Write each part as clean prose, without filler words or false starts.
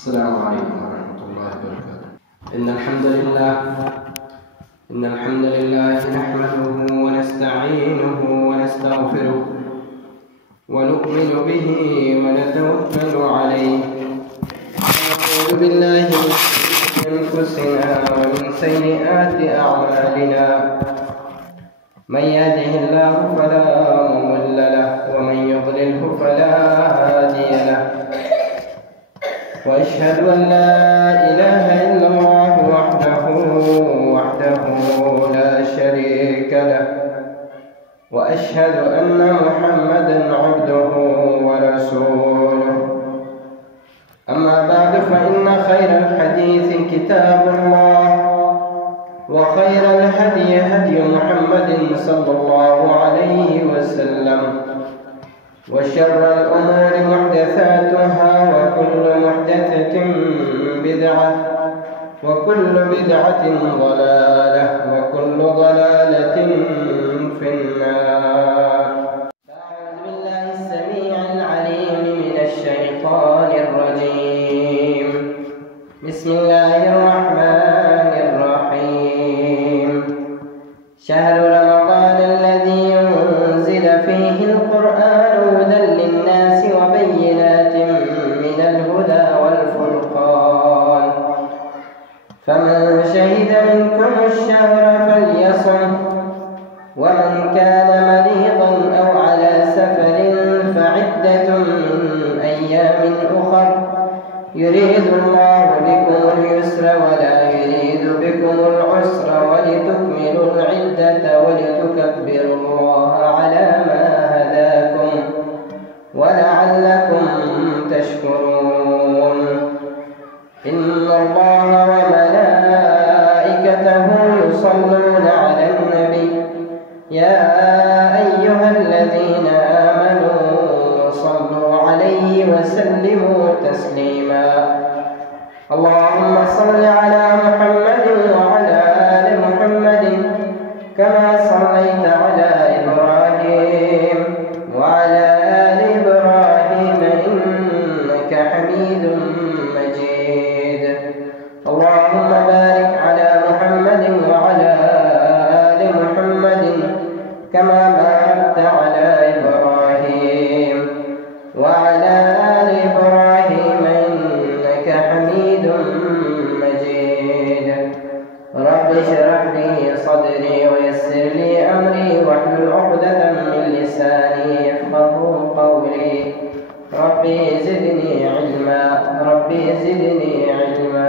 السلام عليكم ورحمة الله وبركاته. إن الحمد لله نحمده ونستعينه ونستغفره ونؤمن به ونتوكل عليه ونعوذ بالله من أنفسنا ومن سيئات أعمالنا. من يهده الله فلا مضل له ومن يضلله فلا هادي له. وأشهد أن لا إله إلا الله وحده لا شريك له. وأشهد أن محمدا عبده ورسوله. أما بعد فإن خير الحديث كتاب الله وخير الهدي هدي محمد صلى الله عليه وسلم وشر الأمور محدثاتها وكل محدثة بدعة وكل بدعة ضلالة وكل ضلالة في النار. أعوذ بالله السميع العليم من الشيطان الرجيم. بسم الله الرحمن الرحيم. شهر رمضان الذي أنزل فيه القرآن هدى للناس وبينات من الهدى والفرقان. فمن شهد منكم الشهر فليصم. ومن كان مريضا أو على سفر فعدة من أيام أخر. يريد الله بكم اليسر ولا يريد بكم العسر ولتكملوا العدة ولتكبروا الله على ما هداكم ولعلكم تشكرون. إن الله وملائكته يصلون على النبي يا أيها الذين آمنوا صلوا عليه وسلموا تسليما. اللهم صل على محمد وعلى آل محمد كما صليت على إبراهيم وعلى آل إبراهيم إنك حميد مجيد. اللهم بارك على محمد وعلى آل محمد كما باركت على إبراهيم وعلى آل إبراهيم إنك حميد مجيد. رب اشرح لي صدري ويسر لي أمري واحلل عقدة من لساني يفقهوا قولي. ربي زدني علما ربي زدني علما.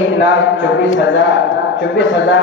1,24,000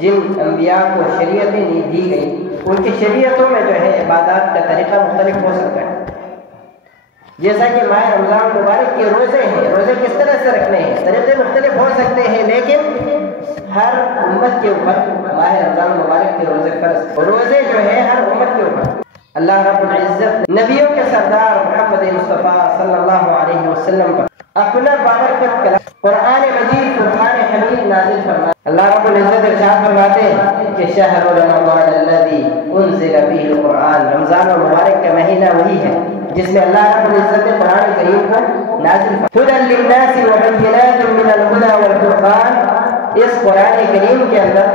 جن انبیاء کو شریعتیں دی گئی ان کی شریعتوں میں جو ہے عبادات کا طریقہ مختلف ہو سکتا ہے. جیسا کہ ماہ رمضان مبارک کے روزے ہیں، روزے کس طرح سے رکھنے ہیں، طریقے مختلف ہو سکتے ہیں، لیکن ہر امت کے اوپر ماہ رمضان مبارک کے روزے فرض، روزے جو ہے ہر امت کے اوپر. اللہ رب العزت نبیوں کے سردار محمد مصطفیٰ صلی اللہ علیہ وسلم پر اپنا بابرکت کلام قرآن مجید فرقان حمید نازل فرمایا. اللہ رب العزت ارشاد فرماتے ہیں کہ شہر رمضان الذی انزل فیہ القرآن، رمضان المبارک کا مہینہ وہی ہے جس میں اللہ رب العزت نے قرآن کریم کو نازل فرمایا. ھدی للناس وبینات من الھدی والفرقان، اس قرآن کریم کے اندر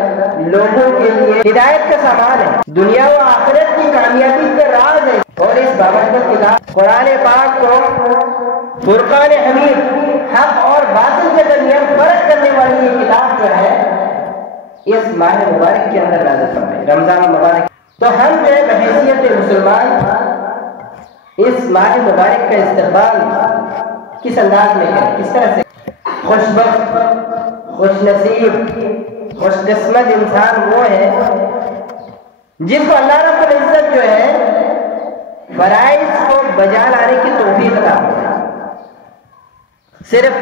لوگوں کے لیے ہدایت کا سامان ہے، دنیا و آخرت کی کامیابی کا راز ہے. اور اس بابرکت کتاب قرآن پاک کو فرقان حمید، حق اور باطل کے درمیان فرق کرنے والی یہ کتاب جو ہے اس ماہ مبارک کے اندر نازل فرمائی، رمضان مبارک. تو ہم جو ہے بحیثیت مسلمان اس ماہ مبارک کا استقبال کس انداز میں کریں، کس طرح سے؟ خوش بخت، خوش نصیب، خوش قسمت انسان وہ ہے جس کو اللہ رب العزت جو ہے فرائض کو بجا لانے کی توفیق عطا ہو. صرف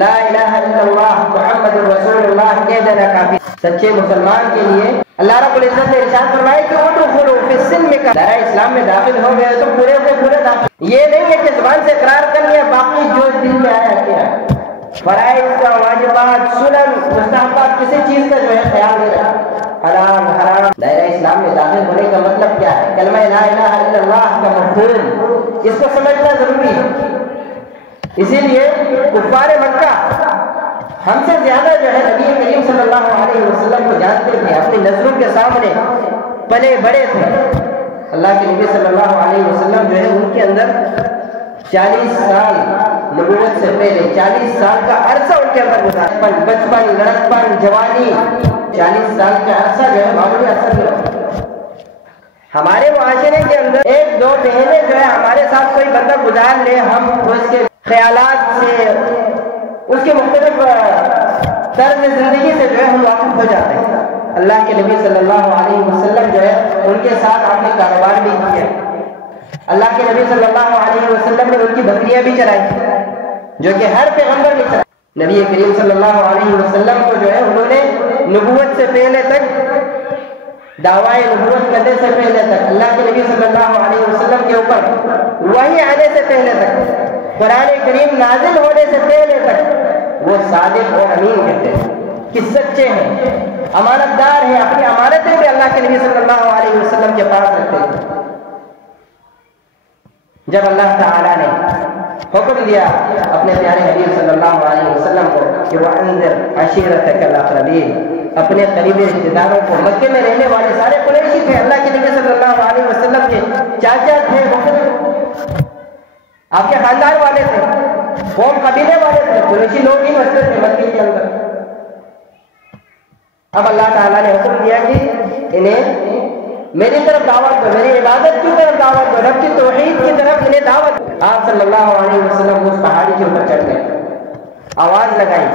لا الہ الا اللہ محمد رسول اللہ کہہ دینا کافی. سچے مسلمان کے لیے اللہ رب العزت نے ارشاد فرمایا کہ ادخلوا فی السلم کا دائرہ اسلام میں داخل ہو گئے تو پورے کے پورے داخل. یہ نہیں ہے کہ زبان سے اقرار کر لیا باقی جو دل میں آیا کیا. فرائض کا، واجبات، سنن، مستحبات، کسی چیز کا جو ہے خیال نہیں رہا. حلال حرام. دائرہ اسلام میں داخل ہونے کا مطلب کیا ہے؟ کلمہ لا الہ الا اللہ کا مفہوم، اس کو سمجھنا ضروری ہے. اسی لیے کفار مکہ ہم سے زیادہ جو ہے نبی کریم صلی اللہ علیہ وسلم کو جانتے تھے، اپنی نظروں کے سامنے پلے بڑے تھے. اللہ کے نبی صلی اللہ علیہ وسلم جو ہے ان کے اندر 40 سال نبوت سے پہلے 40 سال کا عرصہ ان کے اندر گزارا. بچپن، لڑکپن، جوانی، 40 سال کا عرصہ جو ہے معمولی عرصہ نہیں ہوتا. ہمارے معاشرے کے اندر 1-2 مہینے جو ہے ہمارے ساتھ کوئی بندہ گزار لے، ہم اس کے خیالات سے، اس کے مختلف طرز زندگی سے جو ہے ہم واقف ہو جاتے ہیں. اللہ کے نبی صلی اللہ علیہ وسلم جو ہے ان کے ساتھ آپ نے کاروبار بھی کیا. اللہ کے نبی صلی اللہ علیہ وسلم نے ان کی بکریاں بھی چرائی جو کہ ہر پیغمبر نے چرائی. نبی کریم صلی اللہ علیہ وسلم کو جو ہے انہوں نے نبوت سے پہلے تک، دعوی نبوت کرنے سے پہلے تک، اللہ کے نبی صلی اللہ علیہ وسلم کے اوپر وحی آنے سے پہلے تک، قرآن کریم نازل ہونے سے پہلے تک وہ صادق اور امین کہتے ہیں کہ سچے ہیں، امانت دار ہیں، اپنی امانتیں بھی اللہ کے نبی صلی اللہ علیہ وسلم کے پاس رکھتے ہیں. جب اللہ تعالیٰ نے حکم دیا اپنے پیارے حبیب صلی اللہ علیہ وسلم کو کہ وَأَنذِرْ عَشِيرَتَكَ الْأَقْرَبِينَ، اپنے قریبی رشتہ داروں کو، مکے میں رہنے والے سارے قریشی تھے، اللہ کے نبی صلی اللہ علیہ وسلم کے چاچا تھے، آپ کے خاندان والے تھے، قوم قبیلے والے تھے، قریشی لوگ ہی بستے تھے مکے کے اندر. اب اللہ تعالیٰ نے حکم دیا کہ انہیں میری طرف دعوت دو، میری عبادت کی طرف دعوت دو، رب کی توحید کی طرف انہیں دعوت دو. آپ صلی اللہ علیہ وسلم اس پہاڑی کے اوپر چڑھ گئے، آواز لگائی،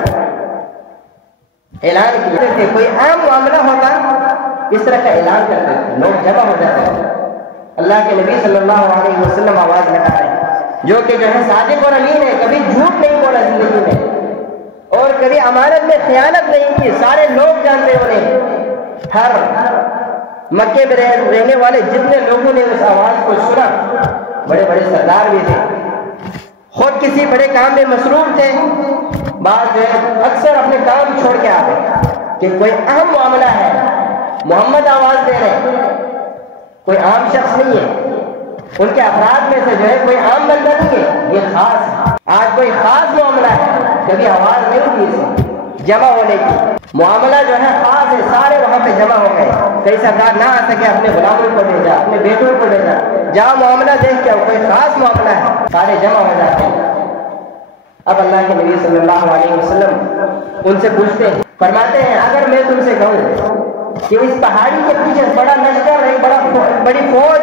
اعلان کیا کہ کوئی عام معاملہ ہوتا اس طرح کا اعلان کرتے تھے، لوگ جمع ہو جاتے تھے. اللہ کے نبی صلی اللہ علیہ وسلم آواز لگا رہے ہیں، جو کہ جو ہے صادق اور امین ہے، کبھی جھوٹ نہیں بولا زندگی میں اور کبھی امانت میں خیانت نہیں کی. سارے لوگ جانتے انہیں، ہر مکے میں رہنے والے جتنے لوگوں نے اس آواز کو سنا، بڑے بڑے سردار بھی تھے، خود کسی بڑے کام میں مصروف تھے، بعض جو ہے اکثر اپنے کام چھوڑ کے آتے کہ کوئی اہم معاملہ ہے، محمد آواز دے رہے، کوئی عام شخص نہیں ہے، ان کے افراد میں سے جو ہے کوئی عام بندہ نہیں ہے، یہ خاص ہے، آج کوئی خاص معاملہ ہے، کبھی آواز نہیں دی اسے جمع ہونے کی. معاملہ جو ہے خاص ہے، سارے وہاں پہ جمع ہو گئے. کئی سردار نہ آ سکے، اپنے غلاموں کو بھیجا، اپنے بیٹوں کو بھیجا، جہاں معاملہ دیکھ کے کوئی خاص معاملہ ہے سارے جمع ہو جاتے ہیں. اب اللہ کے نبی صلی اللہ علیہ وسلم ان سے پوچھتے ہیں، فرماتے ہیں اگر میں تم سے کہوں کہ اس پہاڑی کے پیچھے بڑا لشکر، ایک بڑی فوج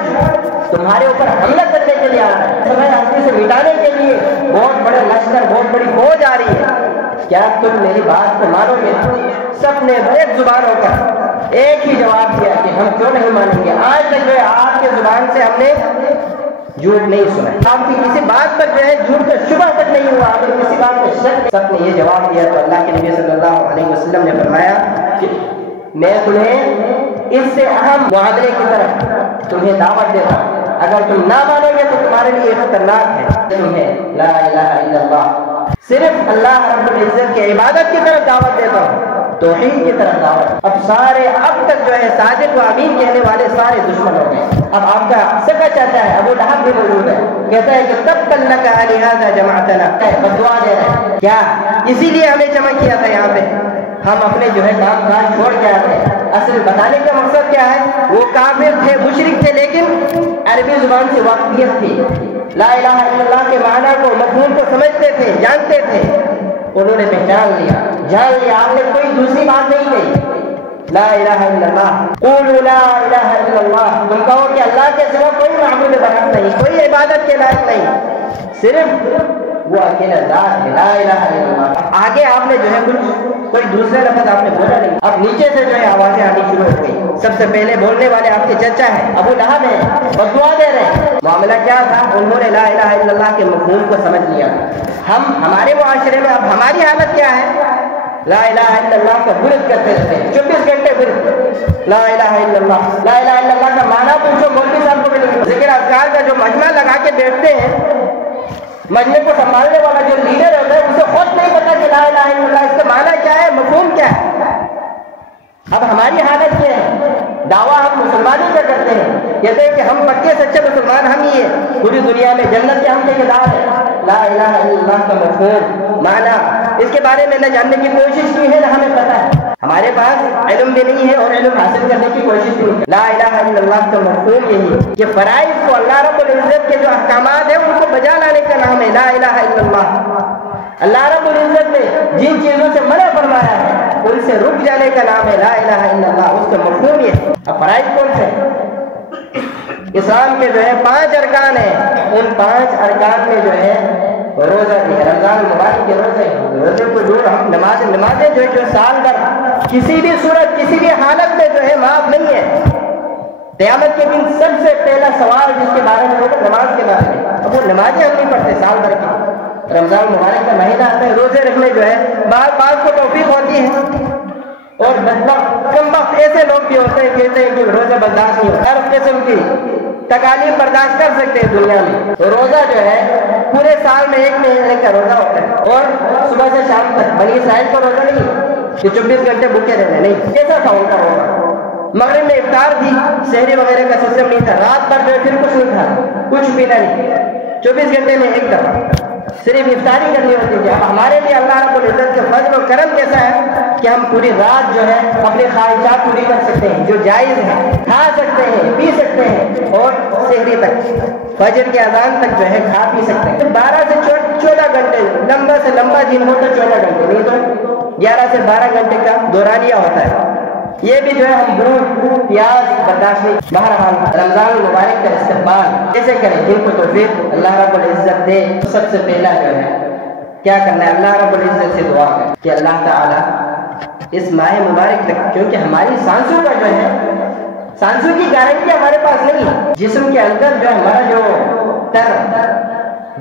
تمہارے اوپر حملہ کرنے کے لیے آ رہا ہے، تمہیں ہستی سے مٹانے کے لیے بہت بڑے لشکر، بہت بڑی فوج آ رہی ہے، کیا تم میری بات کو مانو گے؟ سب نے ایک زبان ہو کر ایک ہی جواب دیا کہ ہم کیوں نہیں مانیں گے۔ آج تک جو ہے آپ کے زبان سے ہم نے جھوٹ نہیں سنا، آپ کی کسی بات پر جو ہے جھوٹ کا شبہ تک نہیں ہوا، آپ نے کسی بات میں شک نہیں۔ سب نے یہ جواب دیا تو اللہ کے نبی صلی اللہ علیہ وسلم نے فرمایا کہ میں تمہیں اس سے اہم معادلے کی طرف تمہیں دعوت دیتا ہوں، اگر تم نہ مانو گے تو تمہارے لیے خطرناک ہے۔ تمہیں لا الہ الا اللہ، صرف اللہ رب العزت کی عبادت کی طرف دعوت دیتا ہوں، توحید کی طرف دعوت۔ اب تک جو ہے صادق و امین کہنے والے سارے دشمن ہو گئے۔ اب آپ کا سگا چاچا ہے ابو لہب بھی موجود ہے، کہتا ہے کہ تب لک لہذا جمعتنا، بدعا دے رہے ہیں کیا اسی لیے ہمیں جمع کیا تھا یہاں پہ، ہم اپنے جو ہے کام کاج چھوڑ کے آئے تھے۔ اصل بتانے کا مقصد کیا ہے، وہ کافر تھے، مشرک تھے، لیکن عربی زبان سے واقفیت تھی، لا الہ الا اللہ کے معنی کو، مفہوم کو سمجھتے تھے، جانتے تھے۔ انہوں نے پہچان لیا، جان لیا، آپ نے کوئی دوسری بات نہیں کہی، لا الہ الا اللہ، قولوا لا الہ الا اللہ، تم کہو کہ اللہ کے سوا کوئی معبود برحق نہیں، کوئی عبادت کے لائق نہیں، صرف وہ اکیلا ذات ہے، لا الہ الا اللہ۔ آگے آپ نے جو ہے کوئی دوسرے لفظ آپ نے بولا نہیں، اب نیچے سے جو ہے آوازیں آنی شروع ہو گئی۔ سب سے پہلے بولنے والے آپ کے چچا ہیں ابو لہب ہیں، اور دعا دے رہے ہیں۔ معاملہ کیا تھا، انہوں نے لا الہ الا اللہ کے مفہوم کو سمجھ لیا۔ ہمارے معاشرے میں اب ہماری حالت کیا ہے، لا الہ الا اللہ کا ورد کرتے رہتے ہیں، 24 گھنٹے ورد، لا الہ الا اللہ، لا الہ الا اللہ کا معنی پوچھو مولوی صاحب کو بھی نہیں، ذکر اذکار کا جو مجمع لگا کے بیٹھتے ہیں، مجمع کو سنبھالنے والا جو لیڈر ہوتا ہے اسے خود نہیں پتا کہ لا الہ الا اللہ اس کا معنی کیا ہے، مفہوم کیا ہے۔ اب ہماری حالت کیا ہے، دعویٰ ہم مسلمانی کا کرتے ہیں، کہتے ہیں کہ ہم پکے سچے مسلمان ہم ہی ہیں، پوری دنیا میں جنت کے ہم ٹھیکیدار ہیں۔ لا الہ الا اللہ کا مفہوم، معنی، اس کے بارے میں نہ جاننے کی کوشش کی ہے، نہ ہمیں پتہ ہے، ہمارے پاس علم بھی نہیں ہے اور علم حاصل کرنے کی کوشش بھی نہیں۔ لا الہ الا اللہ کا مفہوم یہی ہے کہ فرائض کو، اللہ رب العزت کے جو احکامات ہیں ان کو بجا لانے کا نام ہے لا الہ الا اللہ۔ اللہ رب العزت نے جن چیزوں سے منع فرمایا ہے ان سے رک جانے کا نام ہے لا الہ الا اللہ، اس کا مفہوم یہ ہے۔ اب فرائض کون سے؟ اسلام کے جو ہے 5 ارکان ہیں، ان 5 ارکان میں جو ہے روزہ بھی ہے، رمضان المبارک کے روزے کو جو ہم نمازیں جو سال بھر کسی بھی صورت کسی بھی حالت میں جو ہے معاف نہیں ہے۔ قیامت کے دن سب سے پہلا سوال جس کے بارے میں ہوگا نماز کے بارے میں، اب وہ نمازیں ہم نہیں پڑھتے سال بھر کی، رمضان مبارک کا مہینہ آتا ہے، روزے رکھنے جو ہے بعض کو توفیق ہوتی ہے، اور کم وقت ایسے لوگ بھی ہوتے ہیں کہتے ہیں کہ روزہ برداشت نہیں ہوتا، ہر قسم کی تکالیف برداشت کر سکتے ہیں دنیا میں۔ روزہ جو ہے پورے سال میں 1 مہینے کا روزہ ہوتا ہے، اور صبح سے شام تک، بنی اسرائیل کا روزہ نہیں کہ 24 گھنٹے بھوکے رہنے، نہیں، کیسا تھا ان کا روزہ؟ مغرب میں افطار تھی، سحری وغیرہ کا سسٹم نہیں تھا، رات بھر جو ہے پھر کچھ نہیں تھا، کچھ پینا نہیں، 24 گھنٹے میں 1 دفعہ صرف افطاری کرنی ہوتی تھی۔ اب ہمارے لیے اللہ رب العزت کے فضل و کرم کیسا ہے کہ ہم پوری رات جو ہے اپنی خواہشات پوری کر سکتے ہیں، جو جائز ہے کھا سکتے ہیں، پی سکتے ہیں، اور سحری تک، فجر کے اذان تک جو ہے کھا پی سکتے ہیں۔ 12 سے 14 گھنٹے، لمبا سے لمبا دن ہو تو 14 گھنٹے، نہیں تو 11 سے 12 گھنٹے کا دورانیہ ہوتا ہے۔ یہ بھی جو ہے ہم دودھ پیاز برداشت نہیں۔ بہرحال رمضان المبارک کا استقبال کیسے کریں، جن کو توفیق اللہ رب العزت دے، سب سے پہلا جو ہے کیا کرنا ہے، اللہ رب العزت سے دعا کریں کہ اللہ تعالیٰ اس ماہ مبارک تک، کیونکہ ہماری سانسوں کا جو ہے، سانسوں کی گارنٹی ہمارے پاس نہیں ہے، جسم کے اندر جو ہمارا جو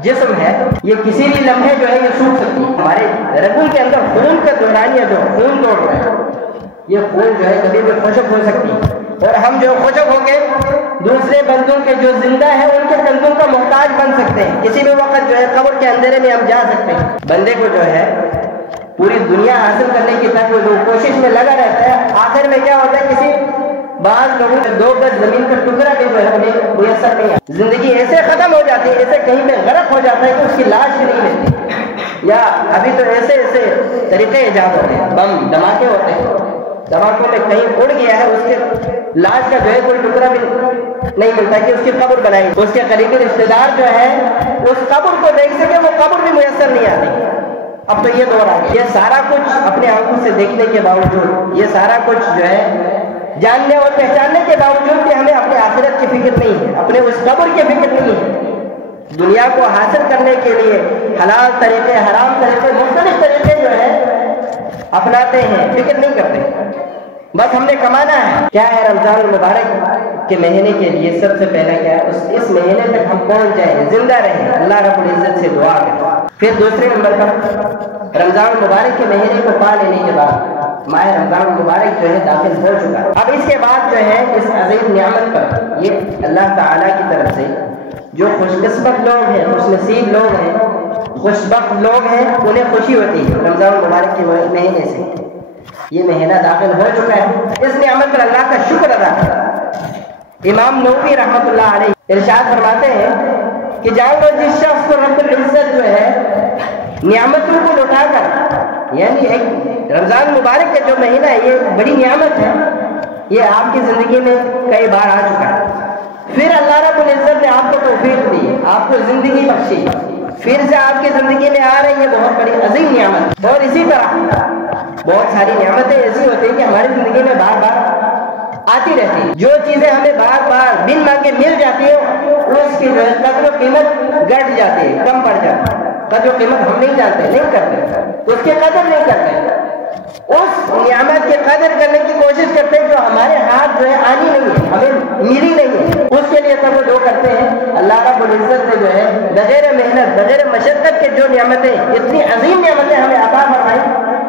جسم ہے یہ کسی بھی لمحے جو ہے یہ سوکھ سکتی ہے۔ ہمارے رگوں کے اندر خون کا دورانیہ جو خون دوڑ رہا ہے، یہ خون جو ہے کبھی بھی خشک ہو سکتی ہے، اور ہم جو خشک ہو کے دوسرے بندوں کے جو زندہ ہیں ان کے کندھوں کا محتاج بن سکتے ہیں، کسی بھی وقت جو ہے قبر کے اندھیرے میں ہم جا سکتے ہیں۔ بندے کو جو ہے پوری دنیا حاصل کرنے کی طرف جو کوشش میں لگا رہتا ہے، آخر میں کیا ہوتا ہے، کسی بعض لوگوں نے 2 گز زمین کا ٹکڑا بھی جو ہے انہیں میسر نہیں ہے، زندگی ایسے ختم ہو جاتی ہے، ایسے کہیں پہ غرق ہو جاتا ہے کہ اس کی لاش بھی نہیں ملتی، یا ابھی تو ایسے طریقے ایجاد ہوتے ہیں، بم دھماکے ہوتے ہیں، دھماکوں میں کہیں اڑ گیا ہے، اس کے لاش کا جو ہے کوئی ٹکڑا بھی نہیں ملتا کہ اس کی قبر بنائی، اس کے قریبی رشتے دار جو ہے اس قبر کو دیکھ سکے، وہ قبر بھی میسر نہیں آتی۔ اب تو یہ دور آ گیا، یہ سارا کچھ اپنے آنکھوں سے دیکھنے کے باوجود، یہ سارا کچھ جو ہے جاننے اور پہچاننے کے باوجود بھی ہمیں اپنے آخرت کی فکر نہیں ہے، اپنے اس قبر کی فکر نہیں ہے۔ دنیا کو حاصل کرنے کے لیے حلال طریقے حرام طریقے مختلف طریقے جو ہے اپناتے ہیں، فکر نہیں کرتے، بس ہم نے کمانا ہے۔ کیا ہے رمضان المبارک کے مہینے کے لیے سب سے پہلا کیا ہے، اس مہینے تک ہم پہنچ جائیں، زندہ رہیں، اللہ رب العزت سے دعا کریں۔ پھر دوسرے نمبر پر رمضان المبارک کے مہینے کو پا لینے کے بعد ماہ رمضان المبارک جو ہے داخل ہو چکا، اب اس کے بعد جو ہے اس عظیم نعمت پر یہ اللہ تعالیٰ کی طرف سے جو خوش قسمت لوگ ہیں، خوش نصیب لوگ ہیں، خوش بخت لوگ ہیں، انہیں خوشی ہوتی ہے رمضان المبارک کے مہینے سے یہ مہینہ داخل ہو چکا ہے، اس نعمت پر اللہ کا شکر ادا کریں۔ امام نووی رحمۃ اللہ علیہ ارشاد فرماتے ہیں کہ جان لو جس شخص کو رب العزت جو ہے نعمتوں کو لوٹا کر، یعنی ایک رمضان مبارک کا جو مہینہ ہے یہ بڑی نعمت ہے، یہ آپ کی زندگی میں کئی بار آ چکا ہے، پھر اللہ رب العزت نے آپ کو توفیق دی، آپ کو زندگی بخشی، پھر سے آپ کی زندگی میں آ رہی ہے بہت بڑی عظیم نعمت۔ اور اسی طرح بہت ساری نعمتیں ایسی ہوتی ہیں کہ ہماری زندگی میں بار بار آتی رہتی ہیں، جو چیزیں ہمیں بار بار بن مانگے مل جاتی ہیں اس کی جو ہے قدر و قیمت گھٹ جاتی ہے، کم پڑ جاتی ہے، قدر و قیمت ہم نہیں جانتے، نہیں کرتے، اس کی قدر نہیں کرتے، اس نعمت کی قدر کرنے کی کوشش کرتے ہیں جو ہمارے ہاتھ جو ہے آنی نہیں ہے، ہمیں ملی نہیں ہے، اس کے لیے سب دعا کرتے ہیں اللہ رب العزت نے جو ہے بغیر محنت بغیر مشقت کے جو نعمتیں اتنی عظیم نعمتیں ہمیں عطا فرمائیں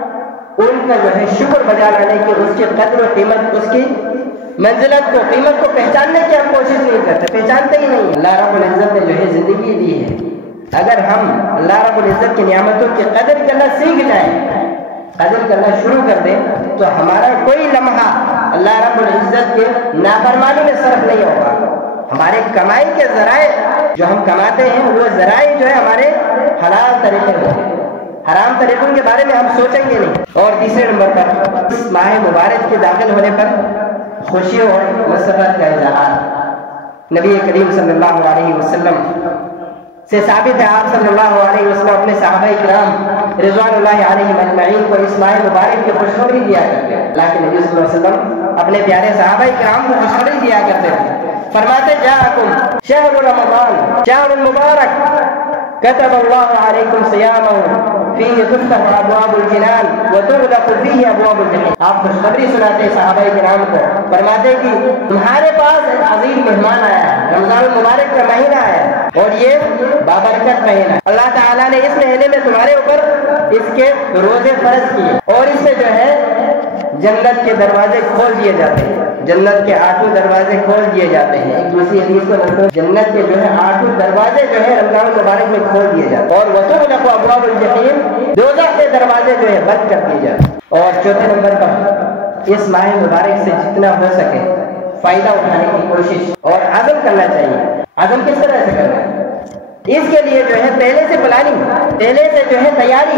ان کا جو ہے شکر بجا لانے کی، اس کی قدر و قیمت، اس کی منزلت کو قیمت کو پہچاننے کی ہم کوشش نہیں کرتے، پہچانتے ہی نہیں۔ اللہ رب العزت نے جو ہے زندگی دی ہے، اگر ہم اللہ رب العزت کی نعمتوں کی قدر کرنا سیکھ جائیں، قدر کرنا شروع کر دیں تو ہمارا کوئی لمحہ اللہ رب العزت کے نافرمانی میں صرف نہیں ہوگا، ہمارے کمائی کے ذرائع جو ہم کماتے ہیں وہ ذرائع جو ہے ہمارے حلال طریقے میں، حرام طریقوں کے بارے میں ہم سوچیں گے نہیں۔ اور تیسرے نمبر پر اس ماہ مبارک کے داخل ہونے پر خوشی اور مسرت کا اظہار نبی کریم صلی اللہ علیہ وسلم سے ثابت ہے، آپ صلی اللہ علیہ وسلم اپنے صحابہ کرام رضوان اللہ علیہم اجمعین کو اس ماہ مبارک کی خوشخبری دیا کرتے ہیں۔ اللہ کے نبی صلی اللہ علیہ وسلم اپنے پیارے صحابہ کرام کو خوشخبری دیا کرتے ہیں، فرماتے جاءکم شہر رمضان شہر مبارک كتب الله عليكم صيامه فيه تفتح ابواب الجنان وتغلق فيه ابواب الجحيم۔ آپ خوشخبری سناتے صحابہ کرام کو، فرماتے کہ تمہارے پاس ایک عظیم مہمان آیا ہے، رمضان المبارک کا مہینہ آیا ہے اور یہ بابرکت مہینہ ہے، اللہ تعالیٰ نے اس مہینے میں تمہارے اوپر اس کے روزے فرض کیے اور اس سے جو ہے جنت کے دروازے کھول دیے جاتے ہیں، جنت کے 8 دروازے کھول دیے جاتے ہیں۔ ایک دوسری حدیث کو دیکھو، جنت کے جو ہے 8 دروازے جو ہے رمضان المبارک میں کھول دیے جاتے ہیں، اور وتغلق ابواب الجحیم، دوزخ کے دروازے جو ہے بند کر دیے جاتے ہیں۔ اور چوتھے نمبر پر اس ماہ مبارک سے جتنا ہو سکے فائدہ اٹھانے کی کوشش اور عزم کرنا چاہیے۔ عزم کس طرح سے کرنا ہے؟ اس کے لیے جو ہے پہلے سے پلاننگ، پہلے سے جو ہے تیاری،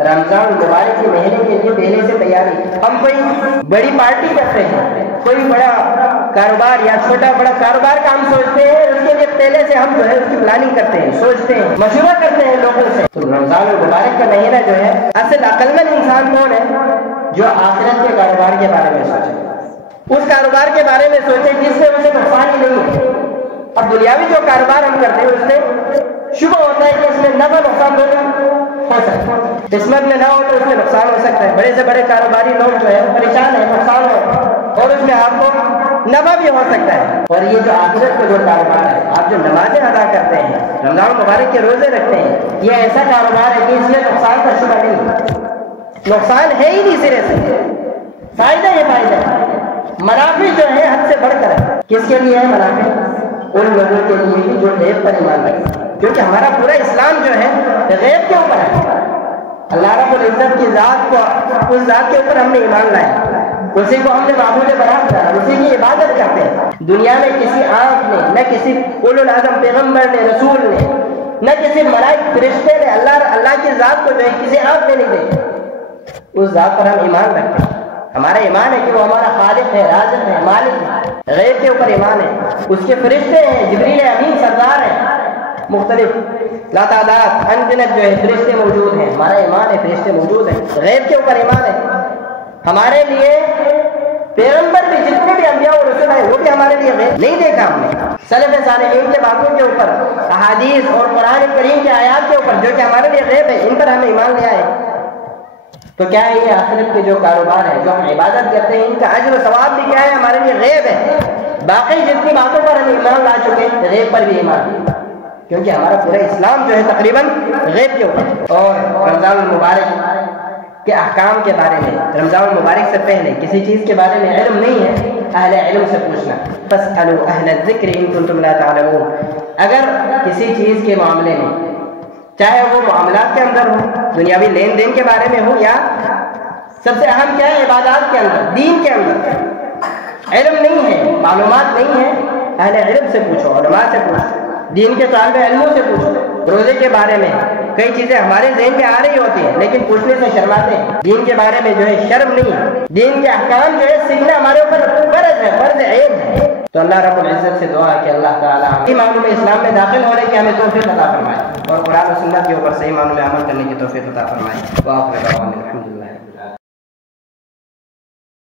رمضان المبارک کے مہینے کے لیے پہلے سے تیاری۔ ہم کوئی بڑی پارٹی کرتے ہیں، کوئی بڑا کاروبار یا چھوٹا بڑا کاروبار کا ہم سوچتے ہیں، اس کے لیے پہلے سے ہم جو ہے اس کی پلاننگ کرتے ہیں، سوچتے ہیں، مشورہ کرتے ہیں لوگوں سے۔ تو رمضان المبارک کا مہینہ جو ہے اصل عقل مند انسان کون ہے؟ جو آخرت کے کاروبار کے بارے میں سوچے، اس کاروبار کے بارے میں سوچے جس سے اسے نقصان ہی نہیں ہے۔ اب دنیاوی جو کاروبار ہم کرتے ہیں اس سے شبہ ہوتا ہے کہ اس میں نفع نقصان دونوں ہو سکتا ہے، قسمت میں نہ ہو تو اس میں نقصان ہو سکتا ہے۔ بڑے سے بڑے کاروباری لوگ جو ہے پریشان ہیں، نقصان ہو اور اس میں آپ کو نفع بھی ہو سکتا ہے۔ اور یہ جو آخرت کا جو کاروبار ہے، آپ جو نمازیں ادا کرتے ہیں، رمضان مبارک کے روزے رکھتے ہیں، یہ ایسا کاروبار ہے کہ اس میں نقصان کا شبہ نہیں، نقصان ہے ہی نہیں سرے سے، فائدہ ہی فائدہ ہے۔ منافع جو ہے حد سے بڑھ کر ہے۔ کس کے لیے ہے منافع؟ ان لوگوں کے لیے بھی جو غیب پر ایمان رکھتے ہیں، کیونکہ ہمارا پورا اسلام جو ہے غیب کے اوپر ہے۔ اللہ رب العزت کی ذات کو، اس ذات کے اوپر ہم نے ایمان لایا، اسی کو ہم نے معبود برحق کرا، اسی کی عبادت کرتے ہیں۔ دنیا میں کسی آنکھ نے، نہ کسی اولو العزم پیغمبر نے، رسول نے، نہ کسی ملائک فرشتے نے اللہ کی ذات کو جو ہے کسی آنکھ نے نہیں دیکھا، اس ذات پر ہم ایمان رکھتے ہیں۔ ہمارا ایمان ہے کہ وہ ہمارا خالق ہے، رازق ہے، مالک ہے، غیب کے اوپر ایمان ہے، اس کے فرشتے ہیں، جبریل امین سردار ہیں، مختلف لاتعداد انگنت جو ہے فرشتے موجود ہیں، ہمارا ایمان ہے فرشتے موجود ہیں، غیب کے اوپر ایمان ہے۔ ہمارے لیے پیغمبر بھی، جتنے بھی انبیاء اور رسول ہیں وہ بھی ہمارے لیے غیب نہیں دیکھا ہم نے، سلف صالحین کے باتوں کے اوپر، احادیث اور قرآن کریم کے آیات کے اوپر جو کہ ہمارے لیے غیب ہے، ان پر ہم ایمان لے آئے، تو کیا ہے یہ آخرت کے جو کاروبار ہے، جو ہم عبادت کرتے ہیں، ان کا اجر و ثواب بھی کیا ہے، ہمارے لیے غیب ہے۔ باقی جتنی باتوں پر ہم ایمان لا چکے، غیب پر بھی ایمان، کیونکہ ہمارا پورا اسلام جو ہے تقریباً غیب کے اوپر۔ اور رمضان المبارک کے احکام کے بارے میں، رمضان المبارک سے پہلے کسی چیز کے بارے میں علم نہیں ہے، اہل علم سے پوچھنا، فاسألوا اہل الذکر ان کنتم لا تعلمون۔ اگر کسی چیز کے معاملے میں، چاہے وہ معاملات کے اندر ہو، دنیاوی لین دین کے بارے میں ہو، یا سب سے اہم کیا ہے، عبادات کے اندر، دین کے اندر علم نہیں ہے، معلومات نہیں ہے، اہل علم سے پوچھو، علماء سے پوچھو، دین کے طالب علموں سے پوچھو۔ روزے کے بارے میں کئی چیزیں ہمارے ذہن میں آ رہی ہوتی ہیں لیکن پوچھنے سے شرماتے ہیں، دین کے بارے میں جو ہے شرم نہیں ہے، دین کے احکام جو ہے سیکھنا ہمارے اوپر فرض ہے، فرض عین ہے۔ تو اللہ رب العزت سے دعا ہے کہ اللہ تعالیٰ صحیح معنوں میں اسلام میں داخل ہونے کی ہمیں توفیق عطا فرمائے، اور قرآن و سنت کے اوپر صحیح معنوں میں عمل کرنے کی توفیق عطا فرمائے۔ وآخر دعوانا